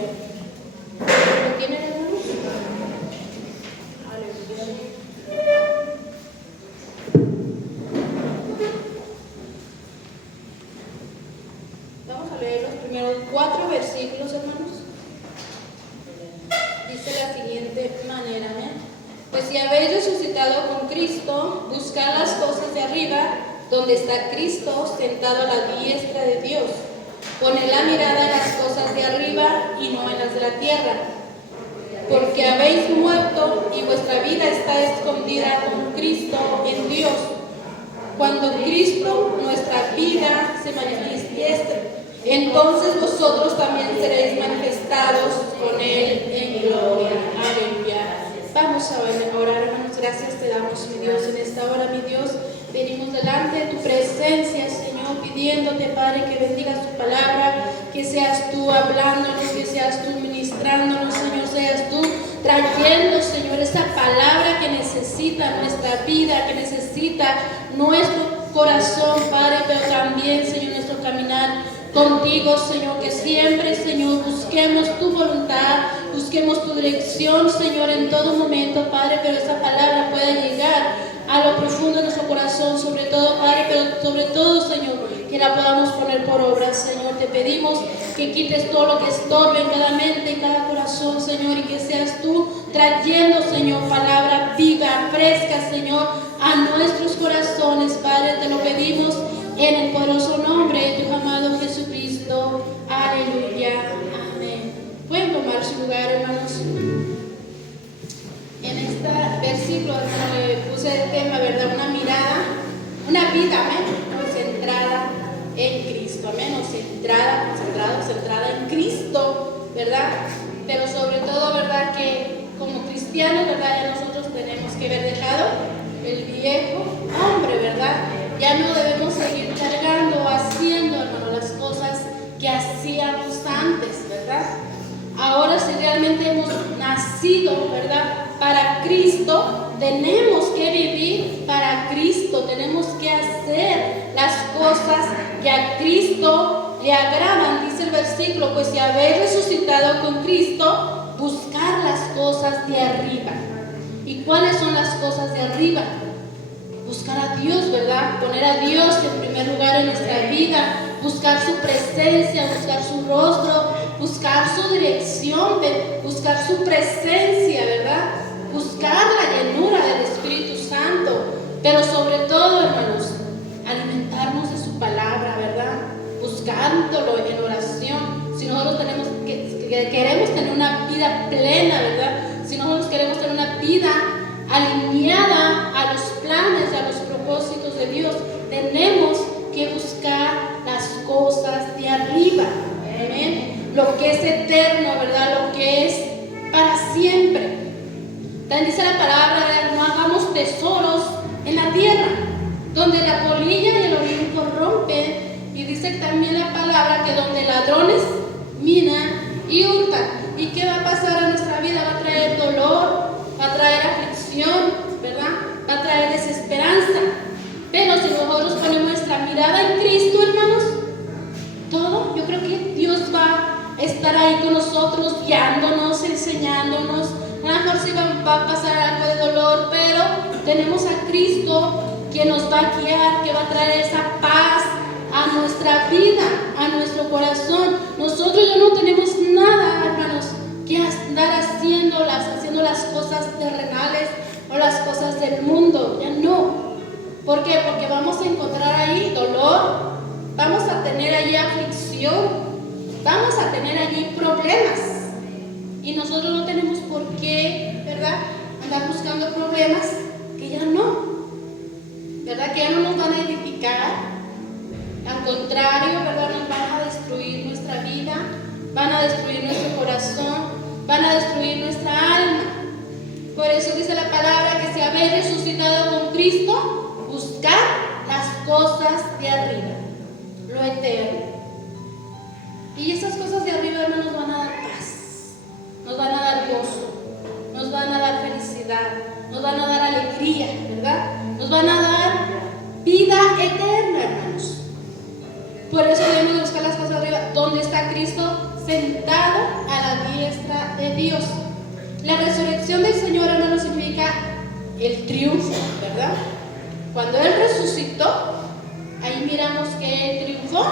Aleluya. ¿Lo tienen, hermanos? Aleluya. Vamos a leer los primeros 4 versículos, hermanos. Dice de la siguiente manera, ¿eh? Pues si habéis resucitado con Cristo, buscad las cosas de arriba, donde está Cristo sentado a la diestra de Dios. Poned la mirada en las cosas de arriba y no en las de la tierra, porque habéis muerto y vuestra vida está escondida con Cristo en Dios. Cuando Cristo, nuestra vida, se manifieste, entonces vosotros también seréis manifestados con Él en gloria. Aleluya. Vamos a orar, hermanos. Gracias te damos, mi Dios, en esta hora, mi Dios. Venimos delante de tu presencia, Señor, pidiéndote, Padre, que bendigas tu palabra, que seas tú hablándonos, que seas tú ministrándonos, Señor, seas tú trayendo, Señor, esa palabra que necesita nuestra vida, que necesita nuestro corazón, Padre, pero también, Señor, nuestro caminar contigo, Señor, que siempre, Señor, busquemos tu voluntad, busquemos tu dirección, Señor, en todo momento, Padre, pero esa palabra pueda llegar a lo profundo de nuestro corazón, sobre todo, Padre, pero sobre todo, Señor, que la podamos poner por obra, Señor. Te pedimos que quites todo lo que estorbe en cada mente, en cada corazón, Señor, y que seas tú trayendo, Señor, palabra viva, fresca, Señor, a nuestros corazones, Padre. Te lo pedimos en el poderoso nombre de tu amado Jesucristo. Aleluya. Amén. Pueden tomar su lugar, hermanos. En este versículo, hermano, le puse el tema, ¿verdad? Una mirada, una vida, amén, centrada en Cristo, amén, o centrada en Cristo, ¿verdad? Pero sobre todo, ¿verdad? Que como cristianos, ¿verdad? Ya nosotros tenemos que haber dejado el viejo hombre, ¿verdad? Ya no debemos seguir cargando o haciendo, hermano, las cosas que hacíamos antes, ¿verdad? Ahora, si realmente hemos nacido, ¿verdad?, para Cristo, tenemos que vivir para Cristo, tenemos que hacer las cosas que a Cristo le agradan. Dice el versículo, pues si habéis resucitado con Cristo, buscar las cosas de arriba. ¿Y cuáles son las cosas de arriba? Buscar a Dios, ¿verdad? Poner a Dios en primer lugar en nuestra vida, buscar su presencia, buscar su rostro, buscar su dirección, buscar su presencia, ¿verdad? Buscar la llenura del Espíritu Santo, pero sobre todo, hermanos, alimentarnos de su palabra, ¿verdad? Buscándolo en oración. Si nosotros queremos tener una vida plena, ¿verdad? Si nosotros queremos tener una vida alineada a los planes, a los propósitos de Dios, tenemos que buscar las cosas de arriba, amén, lo que es eterno, ¿verdad? Lo que es para siempre. También dice la palabra, ¿verdad? No hagamos tesoros en la tierra, donde la polilla y el orín corrompen, y dice también la palabra que donde ladrones minan y hurtan. ¿Y qué va a pasar a nuestra vida? Va a traer dolor, va a traer aflicción, ¿verdad? Va a traer desesperanza. Pero si nosotros ponemos nuestra mirada en Cristo, hermanos, todo, yo creo que Dios va a estar ahí con nosotros, guiándonos, enseñándonos. A lo mejor sí va a pasar algo de dolor, pero tenemos a Cristo que nos va a guiar, que va a traer esa paz a nuestra vida, a nuestro corazón. Nosotros ya no tenemos nada, hermanos, que andar haciendo las cosas terrenales o las cosas del mundo, ya no. ¿Por qué? Porque vamos a encontrar ahí dolor, vamos a tener allí aflicción, vamos a tener allí problemas. Y nosotros no tenemos por qué, ¿verdad?, andar buscando problemas que ya no, ¿verdad?, que ya no nos van a edificar. Al contrario, ¿verdad?, nos van a destruir nuestra vida, van a destruir nuestro corazón, van a destruir nuestra alma. Por eso dice la palabra que si habéis resucitado con Cristo, buscad las cosas de arriba, lo eterno. Y esas cosas de arriba, hermanos, nos van a dar paz, nos van a dar gozo, nos van a dar felicidad, nos van a dar alegría, ¿verdad? Nos van a dar vida eterna, hermanos. Por eso debemos buscar las cosas de arriba, donde está Cristo sentado a la diestra de Dios. La resurrección del Señor, hermanos, significa el triunfo, ¿verdad? Cuando Él resucitó, ahí miramos que Él triunfó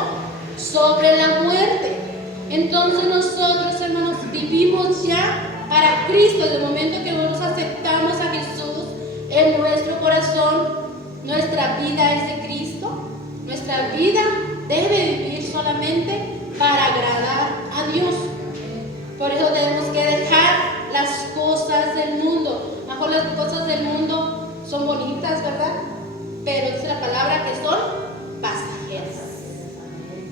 sobre la muerte. Entonces nosotros, hermanos, vivimos ya para Cristo. Desde el momento que nosotros aceptamos a Jesús en nuestro corazón, nuestra vida es de Cristo. Nuestra vida debe vivir solamente para agradar a Dios. Por eso tenemos que dejar las cosas del mundo. Mejor las cosas del mundo son bonitas, ¿verdad? Pero dice la palabra que son pasajeras.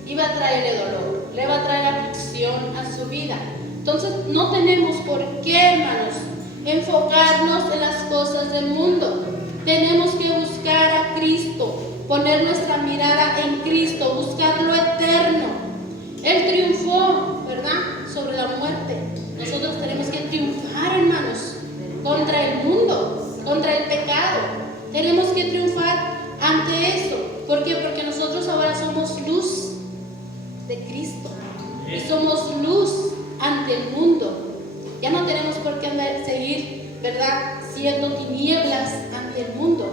Y va a traerle dolor, le va a traer aflicción a su vida. Entonces no tenemos por qué, hermanos, enfocarnos en las cosas del mundo. Tenemos que buscar a Cristo, poner nuestra mirada en Cristo, buscar lo eterno. Él triunfó, ¿verdad?, sobre la muerte. Nosotros tenemos que triunfar, hermanos, contra el mundo, contra el pecado. Tenemos que triunfar ante eso. ¿Por qué? Porque nosotros ahora somos luz de Cristo y somos luz ante el mundo. Ya no tenemos por qué seguir, ¿verdad?, siendo tinieblas ante el mundo.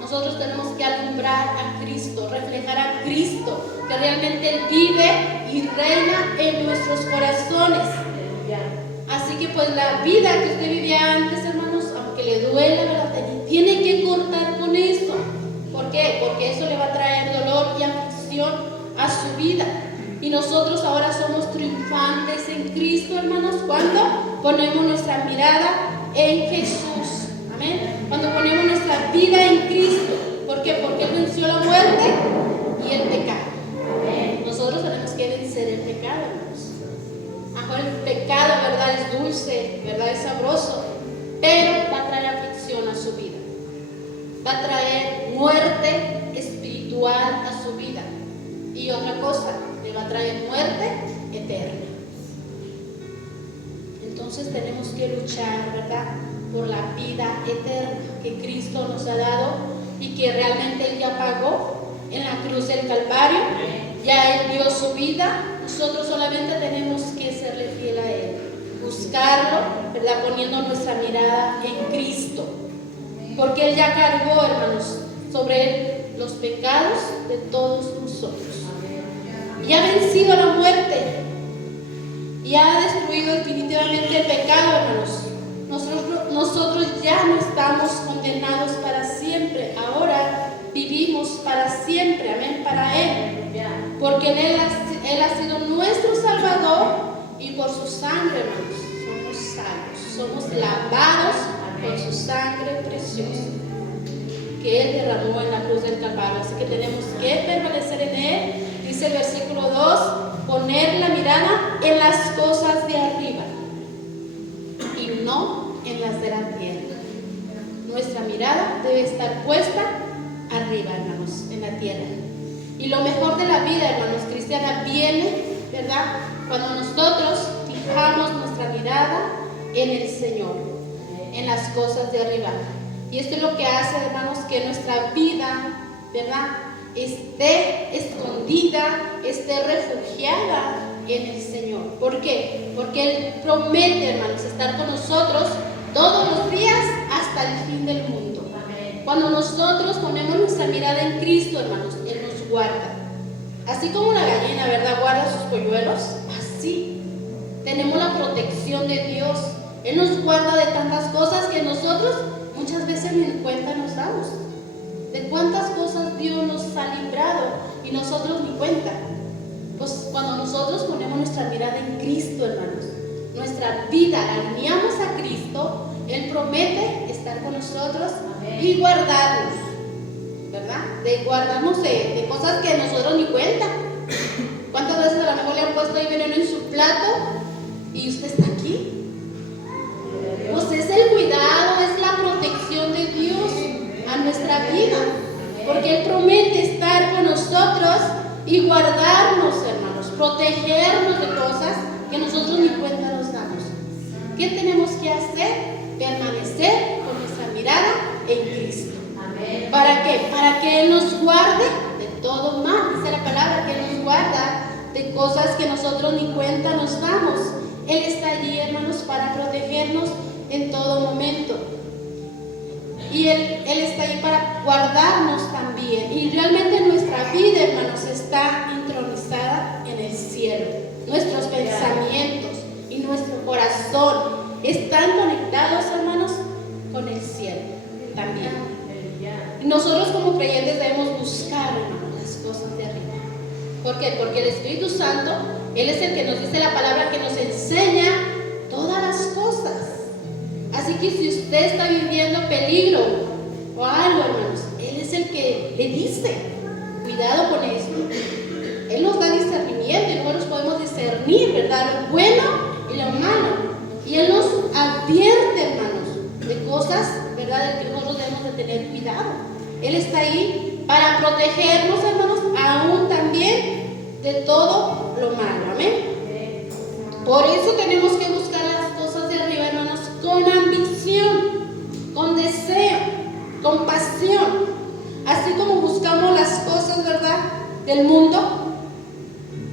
Nosotros tenemos que alumbrar a Cristo, reflejar a Cristo, que realmente Él vive y reina en nuestros corazones. Así que pues la vida que usted vivía antes, hermanos, aunque le duela, ¿verdad?, tiene que cortar con eso. ¿Por qué? Porque eso le va a traer dolor y aflicción a su vida. Y nosotros ahora somos triunfantes en Cristo, hermanos, cuando ponemos nuestra mirada en Jesús. Amén. Cuando ponemos nuestra vida en Cristo. ¿Por qué? Porque Él venció la muerte y el pecado. Nosotros tenemos que vencer el pecado, hermanos. Mejor el pecado, ¿verdad?, es dulce, ¿verdad?, es sabroso, pero va a traer aflicción a su vida. Va a traer muerte espiritual a su vida. Y otra cosa, le va a traer muerte eterna. Entonces tenemos que luchar, ¿verdad?, por la vida eterna que Cristo nos ha dado y que realmente Él ya pagó en la cruz del Calvario. Ya Él dio su vida. Nosotros solamente tenemos que serle fiel a Él, buscarlo, ¿verdad?, poniendo nuestra mirada en Cristo, porque Él ya cargó, hermanos, sobre Él los pecados de todos nosotros. Y ha vencido la muerte y ha destruido definitivamente el pecado, hermanos. Nosotros ya no estamos condenados para siempre. Ahora vivimos para siempre, amén, para Él. Porque Él ha sido nuestro Salvador y por su sangre, hermanos, somos salvos. Somos lavados por su sangre preciosa que Él derramó en la cruz del Calvario. Así que tenemos que permanecer en Él. Dice el versículo 2, poner la mirada en las cosas de arriba y no en las de la tierra. Nuestra mirada debe estar puesta arriba, hermanos, en la tierra. Y lo mejor de la vida, hermanos, cristiana, viene, ¿verdad?, cuando nosotros fijamos nuestra mirada en el Señor, en las cosas de arriba. Y esto es lo que hace, hermanos, que nuestra vida, ¿verdad?, esté escondida, esté refugiada en el Señor. ¿Por qué? Porque Él promete, hermanos, estar con nosotros todos los días hasta el fin del mundo. Cuando nosotros ponemos nuestra mirada en Cristo, hermanos, Él nos guarda. Así como una gallina, ¿verdad?, guarda sus polluelos, así tenemos la protección de Dios. Él nos guarda de tantas cosas que nosotros muchas veces ni en cuenta nos damos. De cuántas cosas Dios nos ha librado y nosotros ni cuenta. Pues cuando nosotros ponemos nuestra mirada en Cristo, hermanos, nuestra vida la alineamos a Cristo, Él promete estar con nosotros y guardarnos, ¿verdad? Guardarnos de cosas que nosotros ni cuenta. ¿Cuántas veces a lo mejor le han puesto ahí veneno en su plato y usted está aquí? Pues es el cuidado, es la protección de Dios a nuestra vida, porque Él promete estar con nosotros y guardarnos, hermanos, protegernos de cosas que nosotros ni cuenta nos damos. ¿Qué tenemos que hacer? Permanecer con nuestra mirada en Cristo. Amén. ¿Para qué? Para que Él nos guarde de todo mal. Dice la palabra que Él nos guarda de cosas que nosotros ni cuenta nos damos. Él está protegernos en todo momento. Y Él está ahí para guardarnos también. Y realmente nuestra vida, hermanos, está entronizada en el cielo. Nuestros pensamientos y nuestro corazón están conectados, hermanos, con el cielo también. Y nosotros como creyentes debemos buscar, hermanos, las cosas de arriba. ¿Por qué? Porque el Espíritu Santo, Él es el que nos dice la palabra, que nos enseña todas las cosas. Así que si usted está viviendo peligro o algo, hermanos, Él es el que le dice, cuidado con esto. Él nos da discernimiento y nosotros podemos discernir, ¿verdad? Lo bueno y lo malo. Y Él nos advierte, hermanos, de cosas, ¿verdad?, de que nosotros debemos de tener cuidado. Él está ahí para protegernos, hermanos, aún también de todo lo malo. Amén. Por eso tenemos que buscar las cosas de arriba, hermanos, con ambición, con deseo, con pasión. Así como buscamos las cosas, ¿verdad?, del mundo.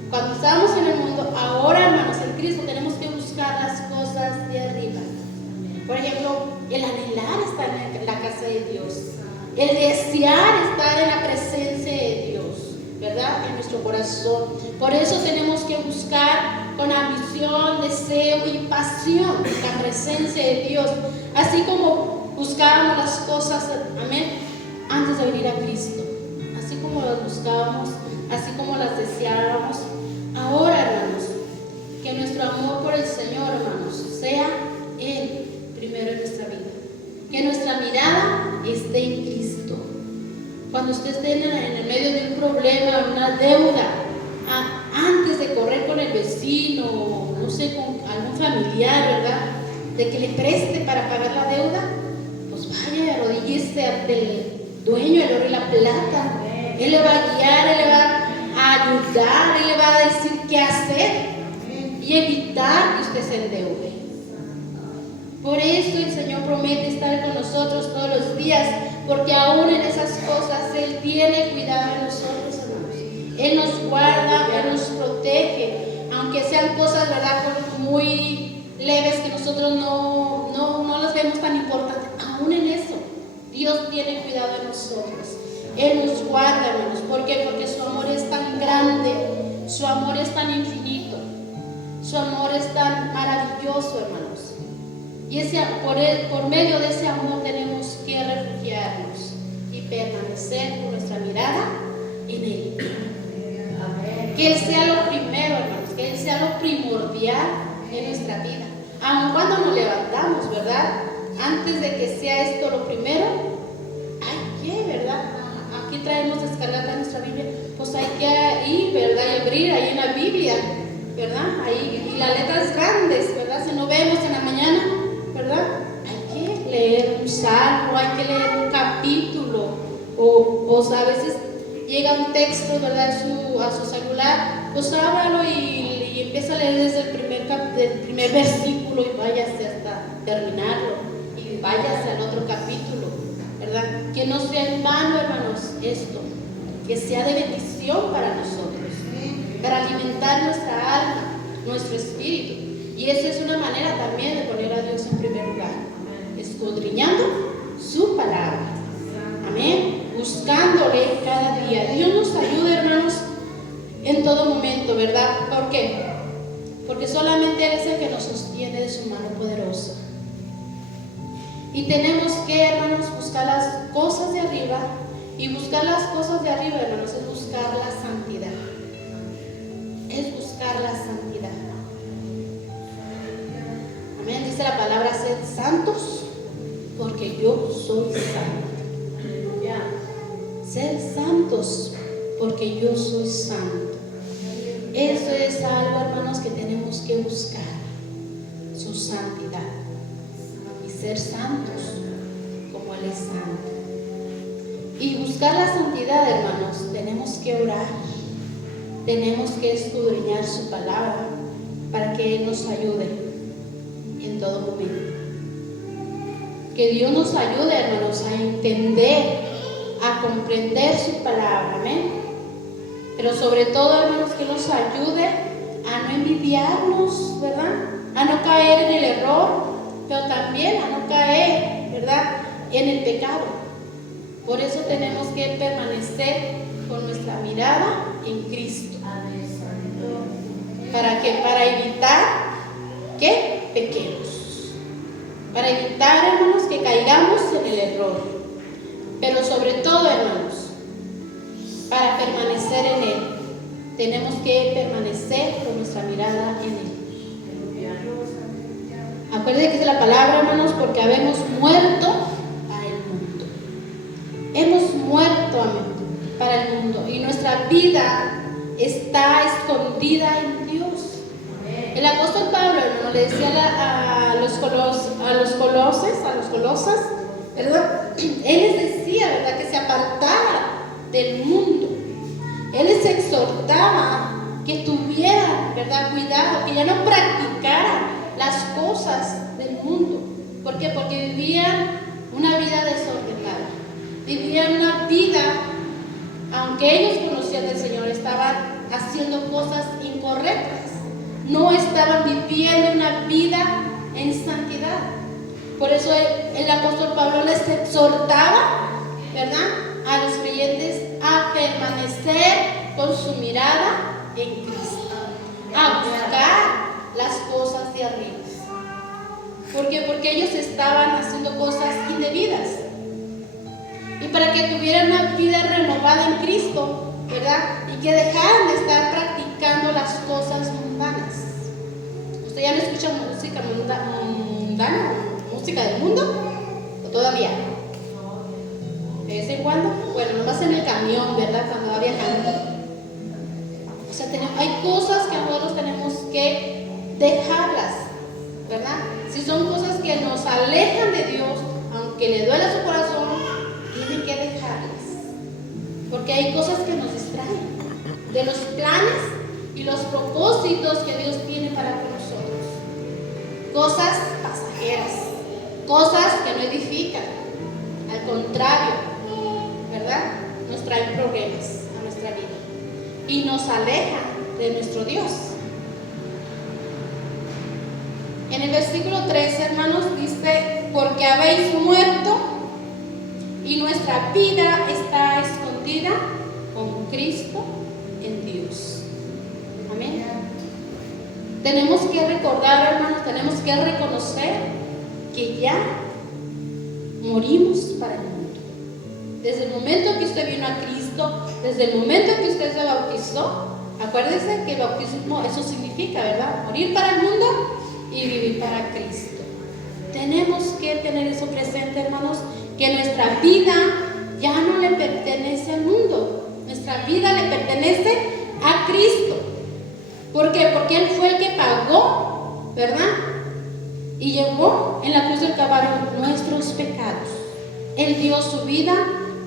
Cuando estábamos en el mundo, ahora, hermanos, en Cristo tenemos que buscar las cosas de arriba. Por ejemplo, el anhelar estar en la casa de Dios, el desear estar en la presencia de Dios, ¿verdad?, en nuestro corazón. Por eso tenemos que buscar con ambición, deseo y pasión la presencia de Dios, así como buscábamos las cosas, amén, antes de venir a Cristo, así como las buscábamos, así como las deseábamos. Ahora, hermanos, que nuestro amor por el Señor, hermanos, sea Él primero en nuestra vida, que nuestra mirada esté en Cristo. Cuando usted esté en el medio de un problema, una deuda, antes de correr con el vecino, no sé, con algún familiar, ¿verdad?, de que le preste para pagar la deuda, pues vaya y arrodíllese ante el dueño del oro y la plata. Él le va a guiar, Él le va a ayudar, Él le va a decir qué hacer y evitar que usted se endeude. Por eso el Señor promete estar con nosotros todos los días, porque aún en esas cosas Él tiene cuidado de nosotros, hermanos. Él nos guarda, Él nos protege, aunque sean cosas, ¿verdad?, muy leves que nosotros no las vemos tan importantes. Aún en eso, Dios tiene cuidado de nosotros. Él nos guarda, hermanos. ¿Por qué? Porque su amor es tan grande, su amor es tan infinito, su amor es tan maravilloso, hermanos. Y por medio de ese amor tenemos que refugiarnos y permanecer con nuestra mirada en Él. Que Él sea lo primero, hermanos, que Él sea lo primordial en nuestra vida. Aun cuando nos levantamos, ¿verdad?, antes de que sea esto lo primero, hay que, ¿verdad?, aquí traemos descargada nuestra Biblia, pues hay que ir, ¿verdad?, y abrir ahí en la Biblia, ¿verdad?, ahí, y las letras grandes, ¿verdad?, si no vemos en la mañana, ¿verdad?, hay que leer un salmo, hay que leer un capítulo, o a veces llega un texto, ¿verdad?, a su celular, pues ábralo y empieza a leer desde el primer versículo y váyase hasta terminarlo, y váyase al otro capítulo, ¿verdad? Que no sea en vano, hermanos, esto, que sea de bendición para nosotros, para alimentar nuestra alma, nuestro espíritu. Y esa es una manera también de poner a Dios en primer lugar, escudriñando su palabra, amén, buscándole cada día. Dios nos ayuda, hermanos, en todo momento, ¿verdad? ¿Por qué? Porque solamente Él es el que nos sostiene de su mano poderosa. Y tenemos que, hermanos, buscar las cosas de arriba. Y buscar las cosas de arriba, hermanos, es buscar la santidad. Es buscar la santidad. Amén. Dice la palabra: sed santos, porque yo soy santo. Sed santos, porque yo soy santo. Eso es algo, hermanos, que tenemos que buscar, su santidad, y ser santos como Él es santo. Y buscar la santidad, hermanos, tenemos que orar, tenemos que escudriñar su palabra para que Él nos ayude en todo momento. Que Dios nos ayude, hermanos, a entender, a comprender su palabra, amén. Pero sobre todo, hermanos, que nos ayude a no envidiarnos, ¿verdad?, a no caer en el error pero también a no caer, ¿verdad?, en el pecado. Por eso tenemos que permanecer con nuestra mirada en Cristo. ¿Para qué? Para evitar que pequemos. Para evitar, hermanos, que caigamos en el error. Pero sobre todo, hermanos, para permanecer en Él, tenemos que permanecer con nuestra mirada en Él. Acuérdense que es la palabra, hermanos, porque habemos muerto para el mundo. Hemos muerto, amén, para el mundo. Y nuestra vida está escondida en Dios. El apóstol Pablo, hermano, le decía a los colosas, ¿verdad? Él les decía, ¿verdad?, que se apartara del mundo. Él les exhortaba que tuvieran, ¿verdad?, cuidado, que ya no practicaran las cosas del mundo. ¿Por qué? Porque vivían una vida desordenada. Vivían una vida, aunque ellos conocían al Señor, estaban haciendo cosas incorrectas. No estaban viviendo una vida en santidad. Por eso el apóstol Pablo les exhortaba, ¿verdad?, a los creyentes a permanecer con su mirada en Cristo, a buscar las cosas de arriba. ¿Por qué? Porque ellos estaban haciendo cosas indebidas. Y para que tuvieran una vida renovada en Cristo, ¿verdad?, y que dejaran de estar practicando las cosas mundanas. ¿Usted ya no escucha música mundana, música del mundo? ¿O todavía? ¿De vez en cuando? Bueno, nomás en el camión, ¿verdad?, cuando va viajando. O sea, hay cosas que nosotros tenemos que dejarlas, ¿verdad? Si son cosas que nos alejan de Dios, aunque le duela su corazón, tienen que dejarlas. Porque hay cosas que nos distraen de los planes y los propósitos que Dios tiene para con nosotros. Cosas pasajeras, cosas que no edifican. Al contrario, ¿verdad?, nos traen problemas a nuestra vida y nos alejan de nuestro Dios. En el versículo 3, hermanos, dice: porque habéis muerto y nuestra vida está escondida con Cristo en Dios. Amén. Tenemos que recordar, hermanos, tenemos que reconocer que ya morimos para el mundo. Desde el momento que usted vino a Cristo, desde el momento que usted se bautizó, acuérdense que el bautismo, eso significa, ¿verdad?, morir para el mundo y vivir para Cristo. Tenemos que tener eso presente, hermanos, que nuestra vida ya no le pertenece al mundo. Nuestra vida le pertenece a Cristo. ¿Por qué? Porque Él fue el que pagó, ¿verdad?, y llevó en la cruz del Calvario nuestros pecados. Él dio su vida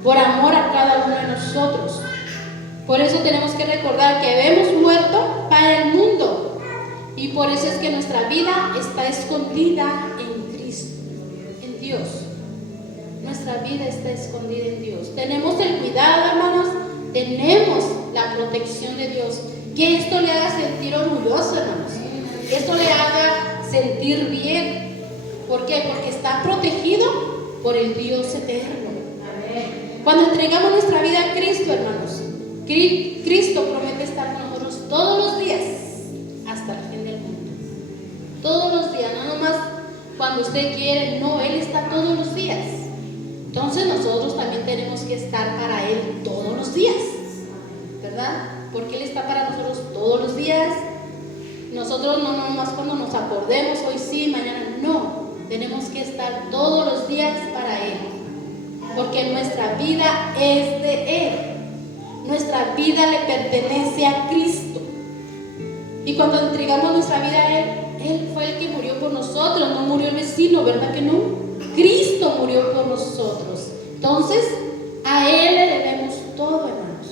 por amor a cada uno de nosotros. Por eso tenemos que recordar que hemos muerto para el mundo. Y por eso es que nuestra vida está escondida en Cristo, en Dios. Nuestra vida está escondida en Dios. Tenemos el cuidado, hermanos, tenemos la protección de Dios. Que esto le haga sentir orgulloso, hermanos. Que esto le haga sentir bien. ¿Por qué? Porque está protegido por el Dios eterno. Amén. Cuando entregamos nuestra vida a Cristo, hermanos, Cristo promete estar con nosotros todos los días hasta el fin del mundo. Todos los días, no nomás cuando usted quiere, no, Él está todos los días. Entonces nosotros también tenemos que estar para Él todos los días, ¿verdad? Porque Él está para nosotros todos los días. Nosotros no nomás cuando nos acordemos, hoy sí, mañana no. Tenemos que estar todos los días para Él, porque nuestra vida es de Él. Nuestra vida le pertenece a Cristo. Y cuando entregamos nuestra vida a Él, Él fue el que murió por nosotros, no murió el vecino, ¿verdad que no? Cristo murió por nosotros. Entonces, a Él le debemos todo, hermanos.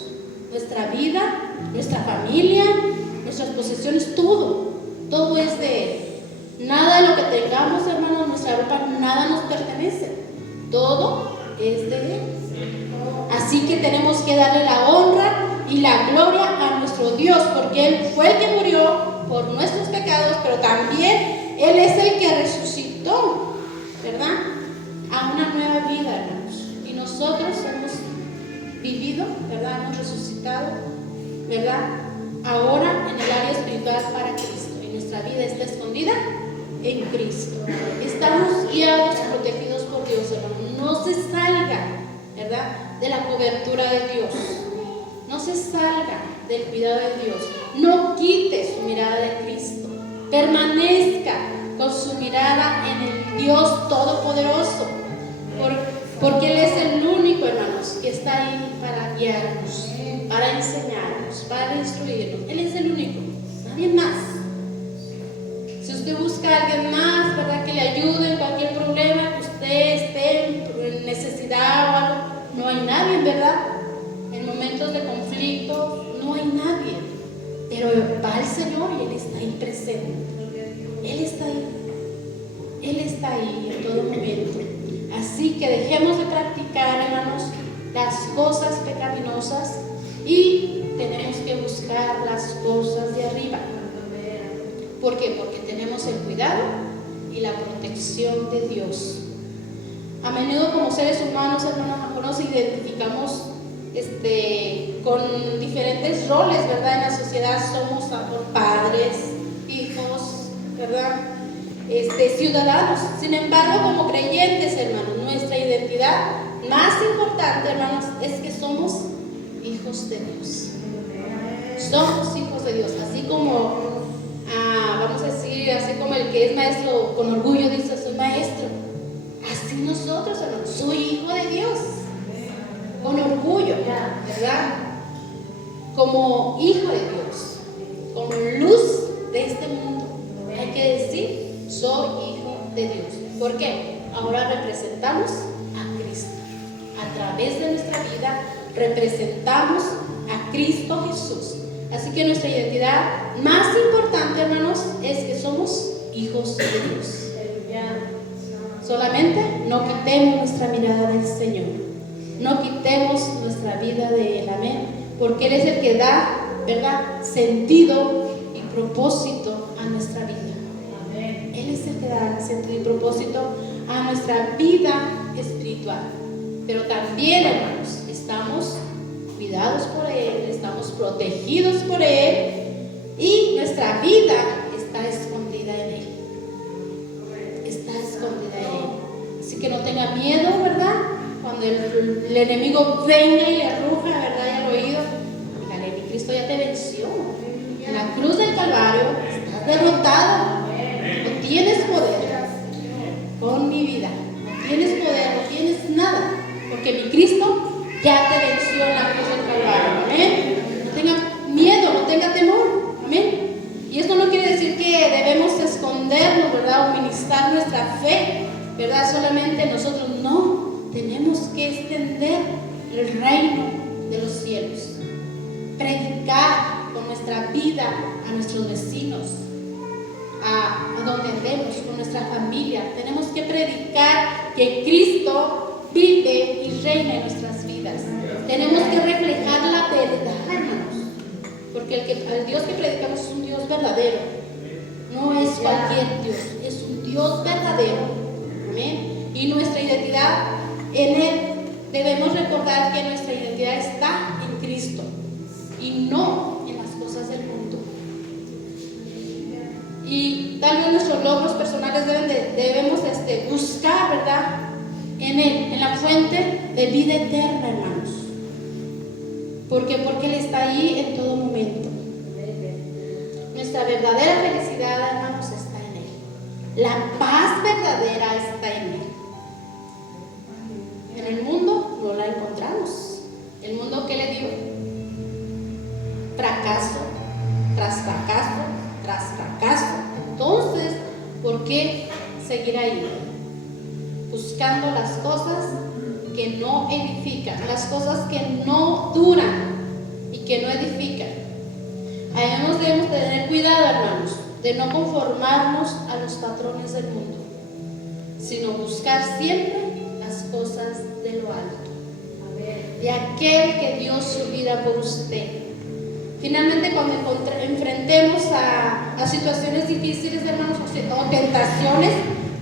Nuestra vida, nuestra familia, nuestras posesiones, todo es de Él. Nada de lo que tengamos, hermanos, nuestra ropa, nada nos pertenece. Todo es de Él. Así que tenemos que darle la honra y la gloria a nuestro Dios, porque Él fue el que murió por nuestros pecados, pero también Él es el que resucitó resucitó, ¿verdad? A una nueva vida, hermanos. Y nosotros hemos vivido, ¿verdad? Hemos resucitado, ¿verdad? Ahora en el área espiritual para Cristo. Y nuestra vida está escondida en Cristo. Estamos guiados y protegidos por Dios, hermanos. No se salga, ¿verdad?, de la cobertura de Dios. No se salga del cuidado de Dios. No quite su mirada de Cristo. Permanezca con su mirada en el Dios Todopoderoso. Porque Él es el único, hermanos, que está ahí para guiarnos, para enseñarnos, para instruirnos. Él es el único, nadie más. Si usted busca a alguien más, ¿verdad?, que le ayude en cualquier problema que usted esté en necesidad o algo, no hay nadie, ¿verdad? En momentos de conflicto no hay nadie. Pero va el Señor y Él está ahí presente. Él está ahí. Él está ahí en todo momento. Así que dejemos de practicar, hermanos, las cosas pecaminosas y tenemos que buscar las cosas de arriba. ¿Por qué? Porque tenemos el cuidado y la protección de Dios. A menudo como seres humanos, hermanos, nos identificamos con diferentes roles, ¿verdad? En la sociedad somos padres, hijos, ¿verdad? Ciudadanos. Sin embargo, como creyentes, hermanos, nuestra identidad más importante, hermanos, es que somos hijos de Dios. Somos hijos de Dios. Así como, vamos a decir, así como el que es maestro con orgullo dice, soy maestro. Así nosotros, hermanos, soy hijo de Dios. Con orgullo, ¿verdad? Como hijo de Dios, como luz de este mundo. Hay que decir, soy hijo de Dios. ¿Por qué? Ahora representamos a Cristo. A través de nuestra vida representamos a Cristo Jesús. Así que nuestra identidad más importante, hermanos, es que somos hijos de Dios. Solamente no quitemos nuestra mirada del Señor. No quitemos nuestra vida de Él, amén. Porque Él es el que da, ¿verdad?, sentido y propósito a nuestra vida. Amén. Él es el que da sentido y propósito a nuestra vida espiritual. Pero también, hermanos, estamos cuidados por Él, estamos protegidos por Él y nuestra vida está escondida en Él. Está escondida en Él. Así que no tenga miedo, ¿verdad? Cuando el enemigo venga y le arruja, ¿verdad?, y al oído, dígale, mi Cristo ya te venció. En la cruz del Calvario estás derrotado. No tienes poder con mi vida. No tienes poder, no tienes nada. Porque mi Cristo ya te venció en la cruz del Calvario. Amén. No tenga miedo, no tenga temor. Amén. Y esto no quiere decir que debemos escondernos, ¿verdad?, o ministrar nuestra fe, ¿verdad?, solamente nosotros. No. Tenemos que extender el reino de los cielos, predicar con nuestra vida a nuestros vecinos, a donde andemos, con nuestra familia. Tenemos que predicar que Cristo vive y reina en nuestras vidas. Tenemos que reflejar la verdad, hermanos, porque el Dios que predicamos es un Dios verdadero, no es cualquier Dios, es un Dios verdadero. Amén. Y nuestra identidad en Él, debemos recordar que nuestra identidad está en Cristo y no en las cosas del mundo. Y tal vez nuestros logros personales debemos buscar, ¿verdad?, en Él, en la fuente de vida eterna, hermanos. ¿Por qué? Porque Él está ahí en todo momento. Nuestra verdadera felicidad, hermanos, está en Él. La paz verdadera está en Él. En el mundo no la encontramos. El mundo, ¿qué le dio? Fracaso tras fracaso tras fracaso. Entonces, ¿por qué seguir ahí? Buscando las cosas que no edifican, las cosas que no duran y que no edifican. Debemos tener cuidado, hermanos, de no conformarnos a los patrones del mundo, sino buscar siempre las cosas de lo alto, de aquel que dio su vida por usted. Finalmente, cuando enfrentemos a situaciones difíciles, hermanos, o tentaciones,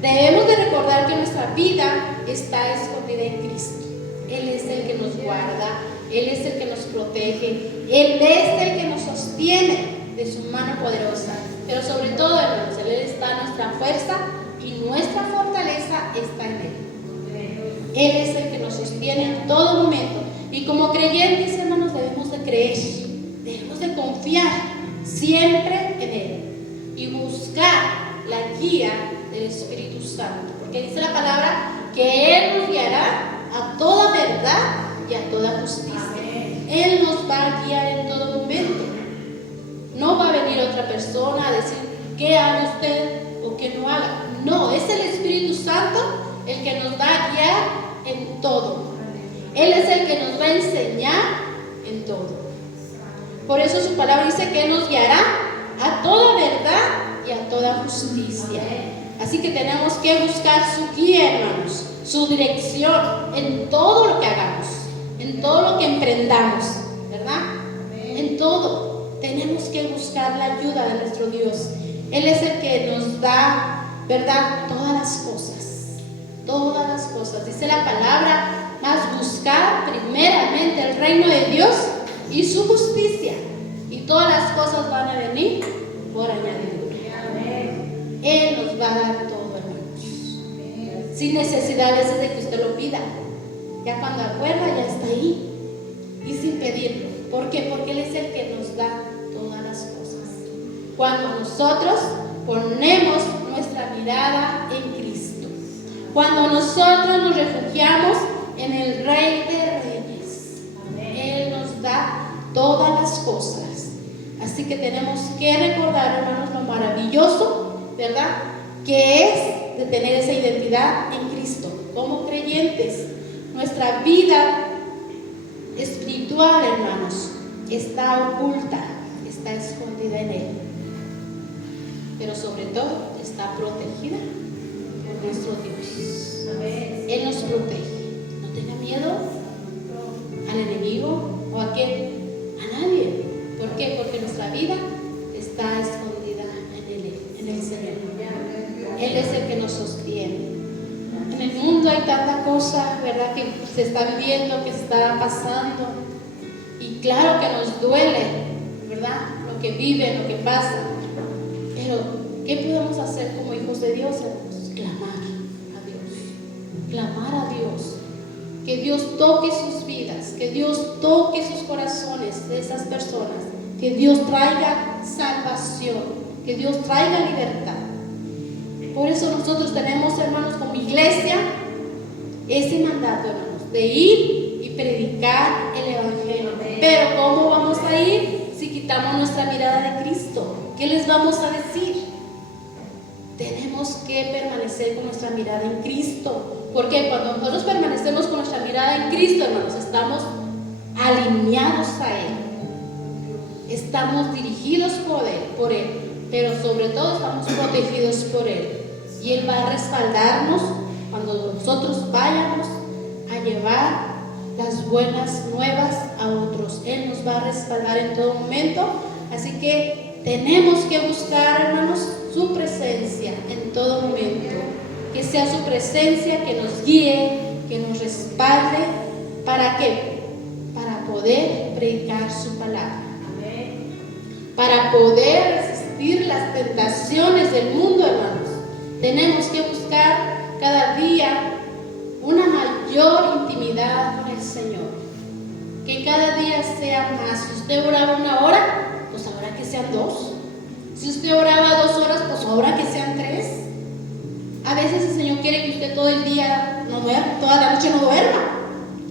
Debemos de recordar que nuestra vida está escondida en Cristo. Él es el que nos guarda, Él es el que nos protege, Él es el que nos sostiene de su mano poderosa. Pero sobre todo, hermanos, Él está nuestra fuerza y nuestra fortaleza está en Él. Él es el que nos sostiene en todo momento. Y como creyentes, hermanos, debemos de creer, debemos de confiar siempre en Él y buscar la guía del Espíritu Santo. Porque dice la palabra que Él nos guiará a toda verdad y a toda justicia. Él nos va a guiar en todo momento. No va a venir otra persona a decir qué haga usted o qué no haga. No, es el Espíritu Santo el que nos va a guiar en todo. Él es el que nos va a enseñar en todo. Por eso su palabra dice que Él nos guiará a toda verdad y a toda justicia. Así que tenemos que buscar su guía, hermanos, su dirección en todo lo que hagamos, en todo lo que emprendamos, ¿verdad? En todo tenemos que buscar la ayuda de nuestro Dios. Él es el que nos da, ¿verdad? Todas las cosas, todas las cosas. Dice la palabra, más buscar primeramente el reino de Dios y su justicia, y todas las cosas van a venir por añadidura. Él nos va a dar todo, hermanos, sin necesidad a veces de que usted lo pida. Ya cuando acuerda, ya está ahí, y sin pedirlo. ¿Por qué? Porque Él es el que nos da todas las cosas. Cuando nosotros ponemos nuestra mirada en Cristo, cuando nosotros nos refugiamos en el Rey de Reyes, Él nos da todas las cosas. Así que tenemos que recordar, hermanos, lo maravilloso, ¿verdad?, que es de tener esa identidad en Cristo. Como creyentes, nuestra vida espiritual, hermanos, está oculta, está escondida en Él, pero sobre todo está protegida por nuestro Dios. Él nos protege. No tenga miedo al enemigo o a quién, a nadie. ¿Por qué? Porque nuestra vida está escondida en el Señor. Él es el que nos sostiene. En el mundo hay tanta cosa, ¿verdad?, que se está viviendo, que se está pasando. Y claro que nos duele, ¿verdad?, lo que vive, lo que pasa. Pero, ¿qué podemos hacer como hijos de Dios, hermanos? Clamar a Dios. Clamar a Dios. Que Dios toque sus vidas, que Dios toque sus corazones de esas personas. Que Dios traiga salvación, que Dios traiga libertad. Por eso nosotros tenemos, hermanos, como iglesia, ese mandato, hermanos, de ir y predicar el Evangelio. Pero ¿cómo vamos a ir si quitamos nuestra mirada de Cristo? ¿Qué les vamos a decir? Tenemos que permanecer con nuestra mirada en Cristo. Porque cuando nosotros permanecemos con nuestra mirada en Cristo, hermanos, estamos alineados a Él. Estamos dirigidos por Él, pero sobre todo estamos protegidos por Él. Y Él va a respaldarnos cuando nosotros vayamos a llevar las buenas nuevas a otros. Él nos va a respaldar en todo momento. Así que tenemos que buscar, hermanos, su presencia en todo momento. Que sea su presencia que nos guíe, que nos respalde. ¿Para qué? Para poder predicar su palabra. Para poder resistir las tentaciones del mundo, hermanos. Tenemos que buscar cada día una mayor intimidad con el Señor. Que cada día sea más. Si usted oraba 1 hora, pues ahora que sean 2. Si usted oraba 2 horas, pues ahora que sean 3. A veces el Señor quiere que usted todo el día no duerma, toda la noche no duerma.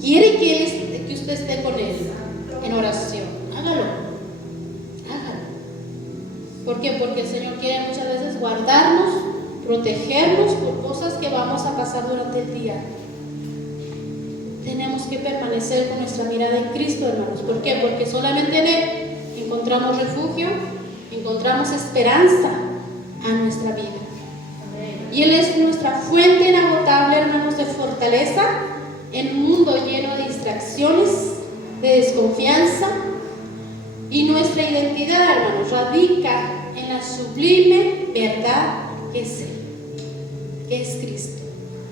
Quiere que usted esté con Él en oración. Hágalo. ¿Por qué? Porque el Señor quiere muchas veces guardarnos, protegernos por cosas que vamos a pasar durante el día. Tenemos que permanecer con nuestra mirada en Cristo, hermanos. ¿Por qué? Porque solamente en Él encontramos refugio, encontramos esperanza a nuestra vida. Y Él es nuestra fuente inagotable, hermanos, de fortaleza en un mundo lleno de distracciones, de desconfianza. Y nuestra identidad, hermanos, radica en la sublime verdad que es Él. es Cristo.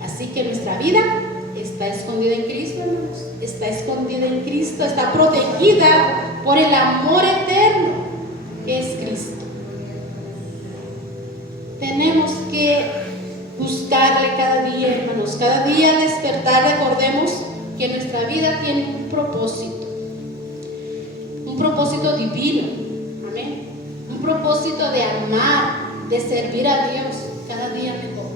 Así que nuestra vida está escondida en Cristo, hermanos. Está escondida en Cristo, está protegida por el amor eterno que es Cristo. Tenemos que buscarle cada día, hermanos. Cada día al despertar recordemos que nuestra vida tiene un propósito divino. Amén. Un propósito de amar, de servir a Dios cada día mejor.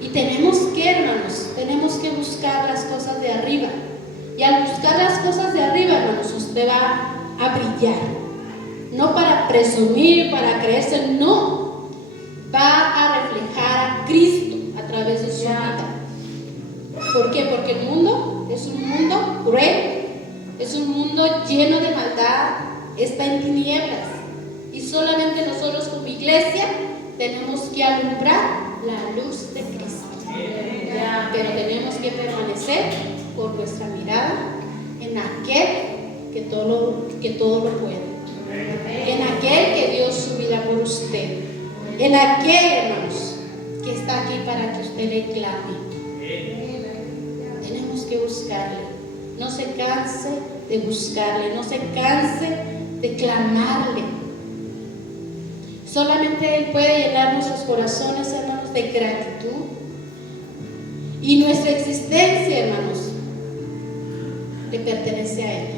Y tenemos que, hermanos, tenemos que buscar las cosas de arriba. Y al buscar las cosas de arriba, hermanos, usted va a brillar. No para presumir, para creerse, no. Va a reflejar a Cristo a través de su vida. ¿Por qué? Porque el mundo es un mundo cruel, es un mundo lleno de maldad, está en tinieblas. Y solamente nosotros como iglesia tenemos que alumbrar la luz de Cristo. Pero tenemos que permanecer por nuestra mirada en aquel que todo lo puede. En aquel que dio su vida por usted. En aquel, hermanos, que está aquí para que usted le clame. Tenemos que buscarle. No se canse de buscarle. No se canse de clamarle. Solamente Él puede llenar nuestros corazones, hermanos, de gratitud. Y nuestra existencia, hermanos, le pertenece a Él.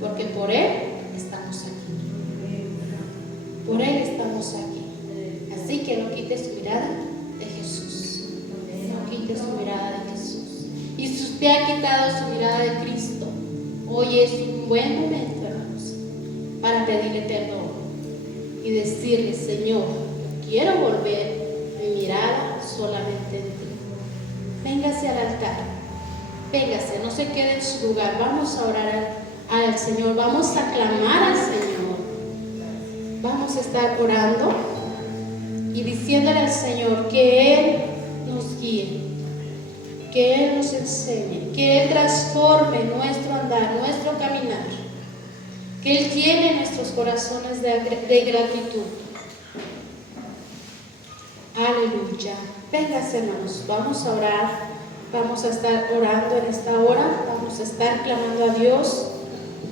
Porque por Él estamos aquí. Por Él estamos aquí. Así que no quite su mirada de Jesús. No quite su mirada de Jesús. Y si usted ha quitado su mirada de Cristo, hoy es un buen momento, hermanos, para pedirle perdón y decirle: Señor, quiero volver mi mirada solamente en ti. Véngase al altar, véngase, no se quede en su lugar. Vamos a orar al Señor, vamos a clamar al Señor, vamos a estar orando y diciéndole al Señor que Él nos guíe, que Él nos enseñe, que Él transforme nuestro andar, nuestro caminar, que Él llene nuestros corazones de gratitud. Aleluya. Véngase, hermanos, vamos a orar, vamos a estar orando en esta hora, vamos a estar clamando a Dios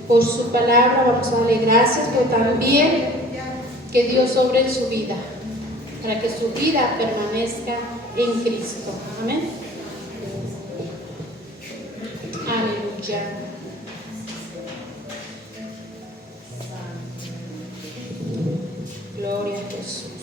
por su palabra, vamos a darle gracias, pero también que Dios obre en su vida, para que su vida permanezca en Cristo. Amén. Aleluya. Gloria a Jesús.